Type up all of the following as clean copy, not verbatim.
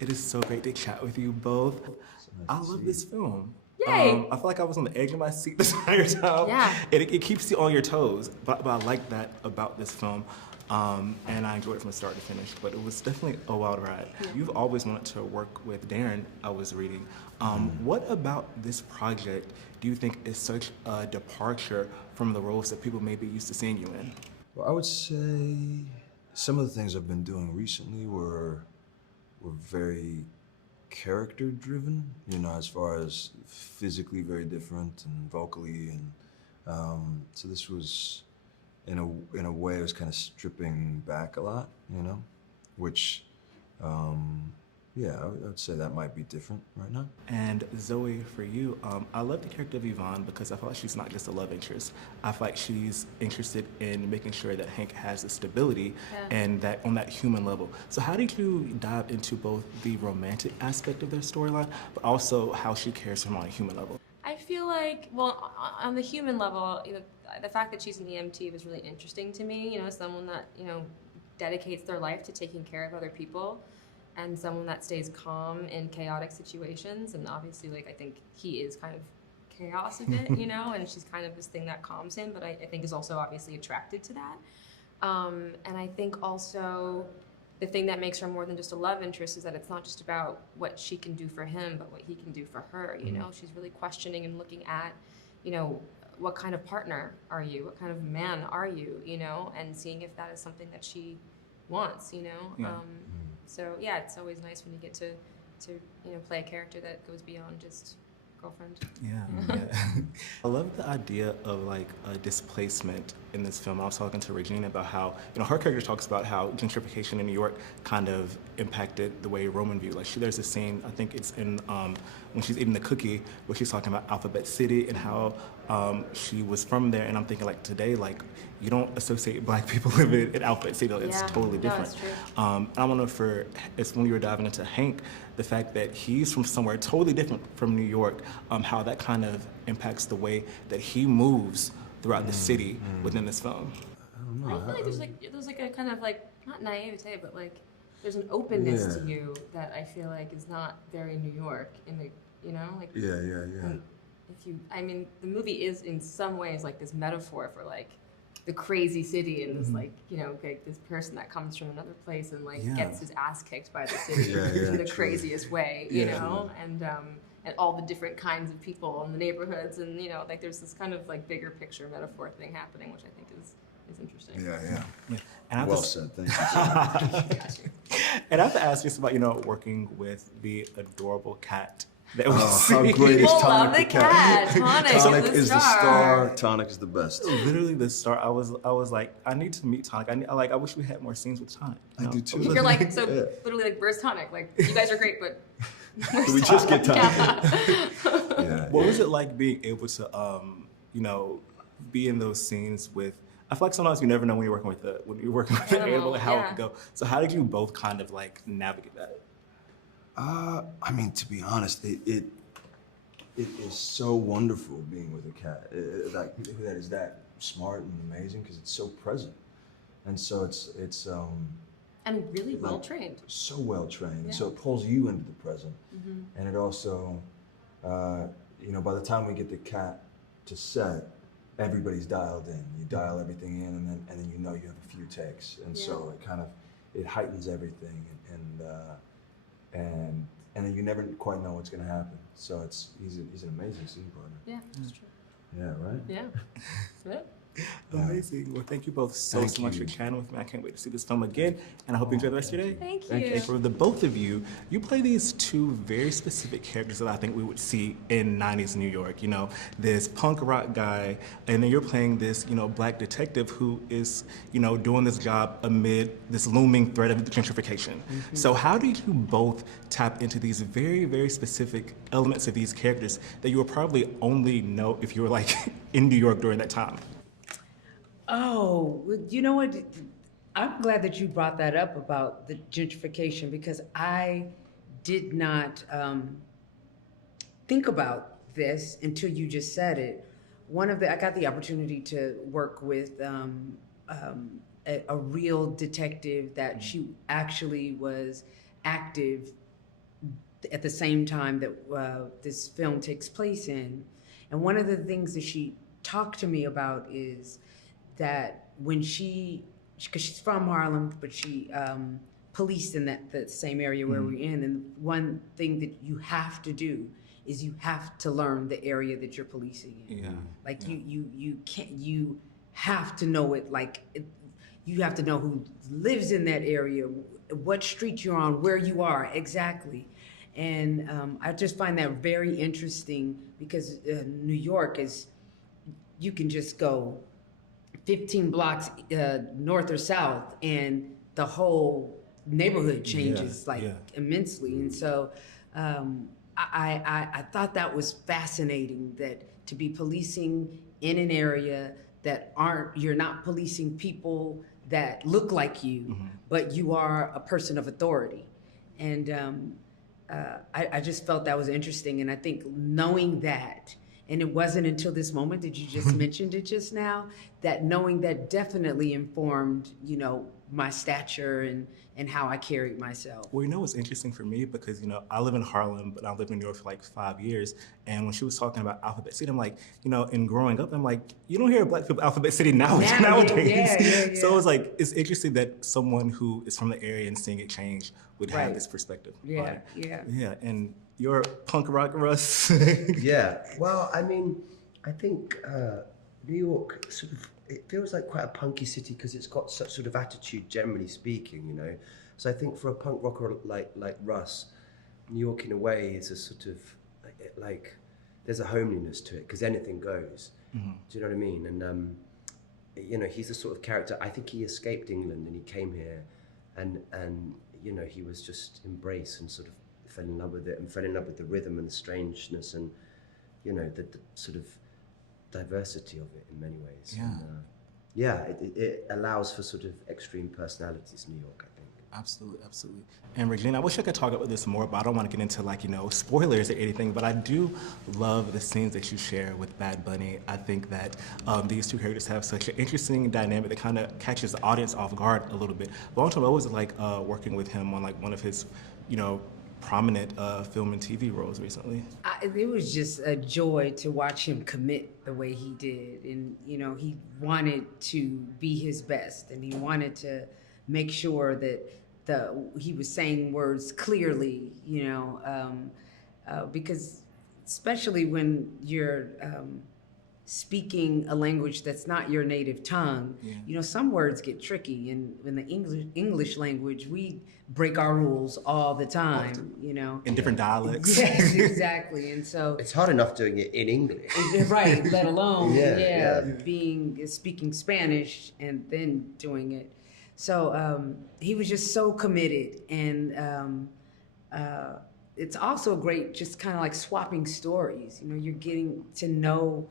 It is so great to chat with you both. I love this film. Yay! I feel like I was on the edge of my seat this entire time. Yeah. It keeps you on your toes, but I like that about this film. And I enjoyed it from start to finish, but it was definitely a wild ride. Yeah. You've always wanted to work with Darren, I was reading. What about this project do you think is such a departure from the roles that people may be used to seeing you in? Well, I would say some of the things I've been doing recently were very character-driven, you know, as far as physically very different and vocally, and so this was, in a way, it was kind of stripping back a lot, you know, which, yeah, I would say that might be different right now. And Zoe, for you, I love the character of Yvonne because I feel like she's not just a love interest. I feel like she's interested in making sure that Hank has the stability and that on that human level. So how did you dive into both the romantic aspect of their storyline, but also how she cares for him on a human level? I feel like, well, on the human level, you know, the fact that she's an EMT was really interesting to me. You know, someone that, you know, dedicates their life to taking care of other people, and someone that stays calm in chaotic situations. And obviously, like, I think he is kind of chaos a bit, you know, and she's kind of this thing that calms him, but I think is also obviously attracted to that. And I think also the thing that makes her more than just a love interest is that it's not just about what she can do for him, but what he can do for her, you know? She's really questioning and looking at, you know, what kind of partner are you? What kind of man are you, you know? And seeing if that is something that she wants, you know? Yeah. So yeah, it's always nice when you get to you know, play a character that goes beyond just girlfriend. Yeah. I love the idea of like a displacement in this film. I was talking to Regina about how, you know, her character talks about how gentrification in New York kind of impacted the way Roman viewed. Like there's a scene, I think it's in when she's eating the cookie, where she's talking about Alphabet City and how she was from there. And I'm thinking like today, like you don't associate Black people living in Alphabet City. Like, it's totally different. No, it's true. I want to know it's when you were diving into Hank, the fact that he's from somewhere totally different from New York, how that kind of impacts the way that he moves throughout the city within this film. I feel like there's like a kind of like, not naivete, but like there's an openness to you that I feel like is not very New York in the, you know, like. Yeah. I mean, the movie is in some ways like this metaphor for like the crazy city and this like, you know, like this person that comes from another place and like gets his ass kicked by the city in the craziest way, you know, and all the different kinds of people in the neighborhoods, and you know, like there's this kind of like bigger picture metaphor thing happening, which I think is interesting. Yeah. And Well said, thank you. And I have to ask you about, you know, working with the adorable cat that we see. How great is People Tonic love the cat. Tonic is the star. Tonic is the best. Literally the star. I was like, I need to meet Tonic. I wish we had more scenes with Tonic. I do too. You're like, so literally like, where's Tonic? Like, you guys are great, but Can we just get Tonic? What was it like being able to, you know, be in those scenes with? I feel like sometimes you never know when you're working with an animal, how it could go. So how did you both kind of like navigate that? I mean, to be honest, it is so wonderful being with a cat that is that smart and amazing, because it's so present, and so it's and really well trained. So well trained, and so it pulls you into the present, and it also, you know, by the time we get the cat to set, everybody's dialed in. You dial everything in, and then you know you have a few takes, and so it heightens everything, and then you never quite know what's gonna happen. So he's an amazing scene partner. Yeah, that's true. Yeah, right? Yeah. Amazing. Well, thank you both so much for chatting with me. I can't wait to see this film again, and I hope you enjoy the rest of your day. Thank you. And for the both of you, you play these two very specific characters that I think we would see in 90s New York. You know, this punk rock guy, and then you're playing this, you know, Black detective who is, you know, doing this job amid this looming threat of gentrification. So how do you both tap into these very, very specific elements of these characters that you would probably only know if you were like in New York during that time? Oh, you know what? I'm glad that you brought that up about the gentrification, because I did not think about this until you just said it. I got the opportunity to work with a real detective that she actually was active at the same time that this film takes place in. And one of the things that she talked to me about is that when because she's from Harlem, but she policed in the same area where we're in. And one thing that you have to do is you have to learn the area that you're policing in. Yeah. Like you can't, you have to know it. Like you have to know who lives in that area, what street you're on, where you are exactly. And I just find that very interesting because New York is, you can just go 15 blocks north or south and the whole neighborhood changes immensely. And so I thought that was fascinating, that to be policing in an area that you're not policing people that look like you, but you are a person of authority. And I just felt that was interesting. And I think knowing that, and it wasn't until this moment that you just mentioned it just now, that knowing that definitely informed, my stature and how I carried myself. Well, what's interesting for me, because, I live in Harlem, but I lived in New York for like 5 years. And when she was talking about Alphabet City, I'm like, in growing up, I'm like, you don't hear black people Alphabet City nowadays. Yeah. So it's interesting that someone who is from the area and seeing it change would have this perspective. Yeah. Yeah, and your punk rock, Russ. Yeah, well, I think New York it feels like quite a punky city because it's got such sort of attitude, generally speaking, So I think for a punk rocker like Russ, New York in a way is a sort of like there's a homeliness to it because anything goes. Do you know what I mean? And he's the sort of character. I think he escaped England and he came here, and he was just embraced and sort of fell in love with it and fell in love with the rhythm and the strangeness and the sort of diversity of it in many ways. Yeah. And, it allows for sort of extreme personalities, New York, I think. Absolutely. And Regina, I wish I could talk about this more, but I don't want to get into spoilers or anything, but I do love the scenes that you share with Bad Bunny. I think that these two characters have such an interesting dynamic that kind of catches the audience off guard a little bit. But also, what was it like working with him on one of his, prominent film and TV roles recently? It was just a joy to watch him commit the way he did. And, he wanted to be his best, and he wanted to make sure that he was saying words clearly, because especially when you're speaking a language that's not your native tongue, some words get tricky. And in the English language, we break our rules all the time, In different dialects. Yes, exactly. And so it's hard enough doing it in English. Right, let alone Yeah. speaking Spanish and then doing it. So he was just so committed, and it's also great just kind of like swapping stories. You're getting to know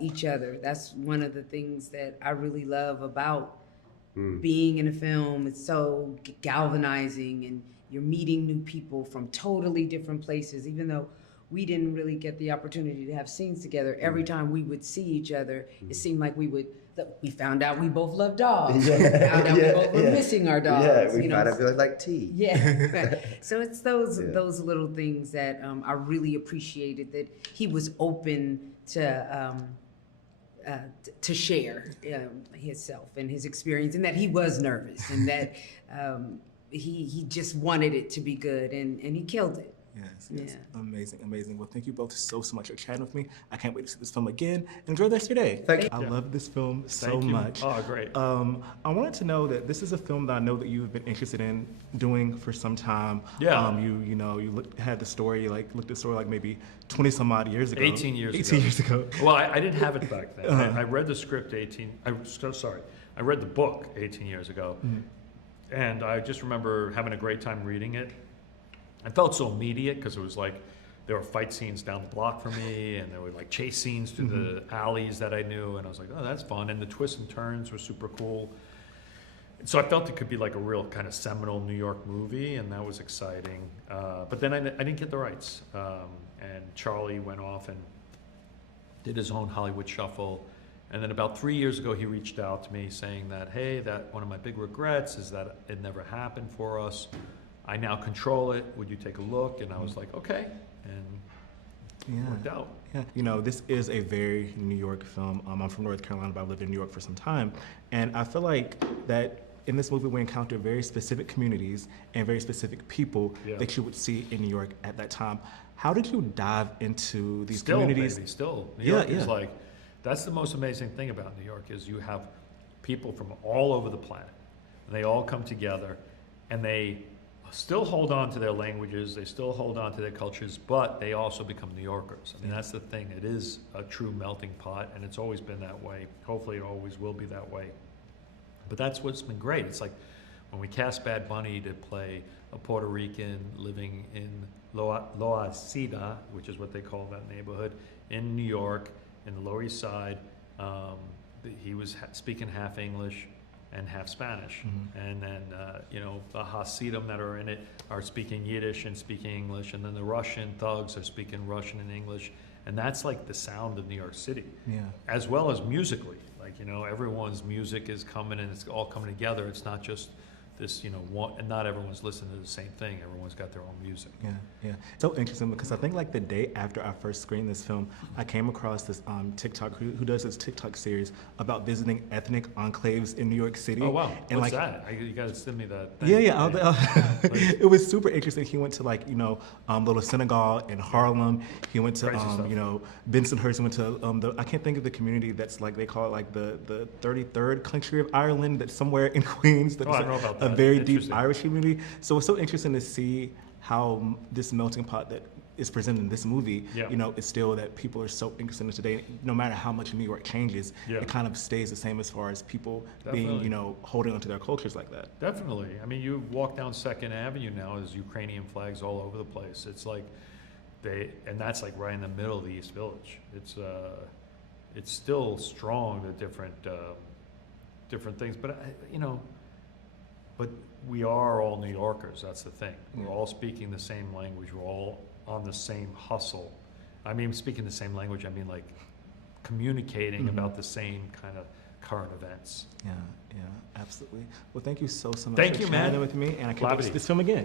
each other. That's one of the things that I really love about being in a film. It's so galvanizing, and you're meeting new people from totally different places. Even though we didn't really get the opportunity to have scenes together, every time we would see each other, it seemed like we found out we both love dogs. We found out we both were missing our dogs. Yeah, we found out we like tea. Yeah. So it's those little things that I really appreciated, that he was open to share himself and his experience, and that he was nervous, and that he just wanted it to be good, and he killed it. Yes. Yeah. Amazing. Well, thank you both so much for chatting with me. I can't wait to see this film again. Enjoy the rest of your day. Thank you. I love this film so you. much. Oh, great. I wanted to know that this is a film that I know that you've been interested in doing for some time. Yeah. You had the story, looked at the story maybe 20 some odd years ago. 18 years 18 years ago. Well, I didn't have it back then. I read the script I read the book 18 years ago. And I just remember having a great time reading it. I felt so immediate because it was like there were fight scenes down the block from me, and there were chase scenes through the alleys that I knew, and I was like, oh, that's fun. And the twists and turns were super cool. So I felt it could be like a real kind of seminal New York movie, and that was exciting. But then I didn't get the rights, and Charlie went off and did his own Hollywood shuffle. And then about 3 years ago, he reached out to me saying that, hey, that one of my big regrets is that it never happened for us. I now control it. Would you take a look? And I was like, okay, and it worked out. Yeah, you know, this is a very New York film. I'm from North Carolina, but I've lived in New York for some time, and I feel like that in this movie we encounter very specific communities and very specific people that you would see in New York at that time. How did you dive into these communities? Still, New York is like, that's the most amazing thing about New York is you have people from all over the planet. And they all come together, and they still hold on to their languages, they still hold on to their cultures, but they also become New Yorkers. I mean, that's the thing. It is a true melting pot, and it's always been that way. Hopefully it always will be that way. But that's what's been great. It's like when we cast Bad Bunny to play a Puerto Rican living in Loa Sida, which is what they call that neighborhood, in New York, in the Lower East Side. He was speaking half English and half Spanish. And then, you know, the Hasidim that are in it are speaking Yiddish and speaking English. And then the Russian thugs are speaking Russian and English. And that's like the sound of New York City, as well as musically. Like, you know, everyone's music is coming and it's all coming together. It's not just this, you know, one, and not everyone's listening to the same thing. Everyone's got their own music. So interesting, because I think like the day after I first screened this film, I came across this TikTok who does this TikTok series about visiting ethnic enclaves in New York City. Oh wow, and what's like, that? You gotta send me that thing. It was super interesting. He went to like, you know, little synagogue in Harlem. He went to you know, Bensonhurst. He went to I can't think of the community that's like, they call it like the 33rd country of Ireland, that's somewhere in Queens. I don't know about that. A very deep Irish community. So it's so interesting to see how this melting pot that is presented in this movie, you know, is still that people are so interested in today. No matter how much New York changes, it kind of stays the same as far as people being, you know, holding onto their cultures like that. Definitely. I mean, you walk down 2nd Avenue now, there's Ukrainian flags all over the place. It's like and that's like right in the middle of the East Village. It's still strong, the different things, but you know, but we are all New Yorkers, that's the thing. We're all speaking the same language, we're all on the same hustle. I mean, speaking the same language, I mean like communicating about the same kind of current events. Yeah, absolutely. Well, thank you so much Thank for you, sharing man. it with me, and I can't wait to Blavity. see this film again.